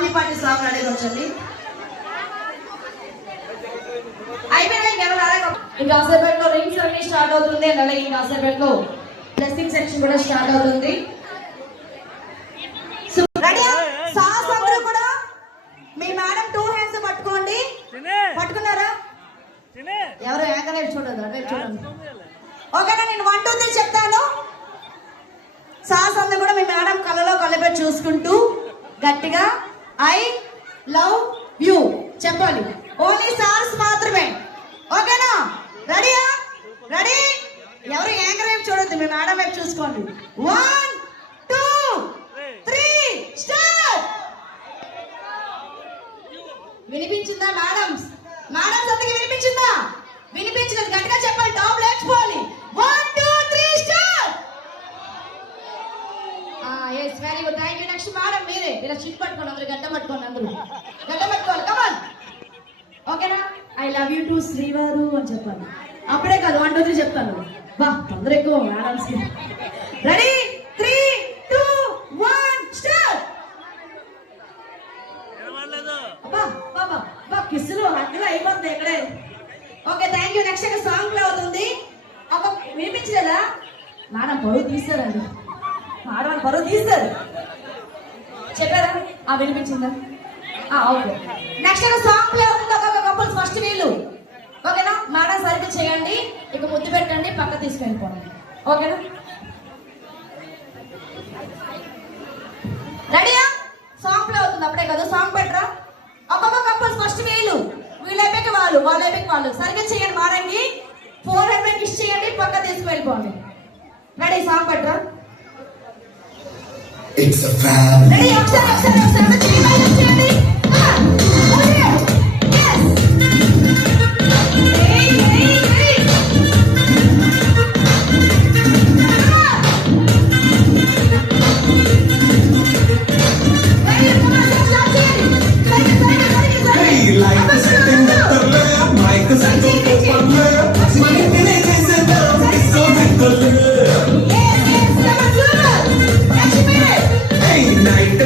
Family party song రెడీగా వచ్చండి. అయిపోయినా ఇంకా కాసేపట్లో రింగ్ సెరమనీ స్టార్ట్ అవుతుంది. అలాగే ఇంకా కాసేపట్లో బ్లెస్సింగ్ సెక్షన్ కూడా స్టార్ట్ అవుతుంది. సాస్ అందరూ కూడా మీ మేడం 2 హ్యాండ్స్ పట్టుకోండి. పట్టుకున్నారా? ఎవరు యాంకర్ వైపు చూడదు, అటు చూడండి. ఓకేనా? నేను 1 2 3 చెప్తాను. సాస్ అందరూ కూడా మీ మేడం కళ్ళలో కళ్ళపెట్టి చూసుకుంటూ గట్టిగా ఐ లవ్ యూ చెప్పాలి. ఓన్లీ సార్స్ మాత్రమే. ఓకేనా? రెడీయా? రెడీ? ఎవరు యాంకర్ వైపు చూడొద్దు, మీ మేడం వైపు చూసుకోండి. 1 2 3 స్టార్ట్. వినిపించిందా మేడమ్స్? మేడమ్స్ అందరికి వినిపించిందా? వినిపించలేదు గట్టిగా చెప్పండి. టాప్ లేచిపోవాలి. 1 2 3 start. yes very good, thank you. Next madam మీరే. ఇలా చిట్ పట్టుకోండి, అందరూ గడ్డ పట్టుకోండి, అందరూ గడ్డ పట్టుకోవాలి. కమాన్. ఓకేనా? ఐ లవ్ యూ టు శ్రీవారు అని చెప్పాలి. అప్పుడే కాదు 1 2 3 చెప్తాను. బా తొందర ఎక్కువ మేడమ్స్ కి. Ready 3 2 1 start. అబ్బా బాబా బా కిస్సులు హక్కులు అయిపోతుంది ఇక్కడే. Okay thank you. నెక్స్ట్ ఒక సాంగ్ ప్లే అవుతుంది. ఒక వినిపించలేదా? మేడం పరువు తీస్తారండి, మేడం పరువు తీస్తారు చెప్పారా? వినిపించిందా? ఓకే. నెక్స్ట్ ఒక సాంగ్ ప్లే అవుతుంది. ఒక కపుల్స్ ఫస్ట్ వీళ్ళు. ఓకేనా? మేడం సరిగ్గా చేయండి, ఇక ముద్దు పెట్టండి, పక్క తీసుకెళ్ళిపోండి. ఓకేనా? రెడీయా? సాంగ్ ప్లే అవుతుంది. అప్పుడే కదా సాంగ్ పెట్టరా? ఒక్కొక్క కపుల్స్ ఫస్ట్ వీళ్ళు, వీళ్ళు అయిపోయి వాళ్ళు, వాళ్ళు అయిపోయి వాళ్ళు. సరిగ్గా చేయండి. మారండి 400 కిస్ చేయండి, పక్క తీసుకువెళ్ళిపోండి. రెడీ? సాంగ్ పెట్టరా? రెడీ? ఒకసారి చేయండి. Night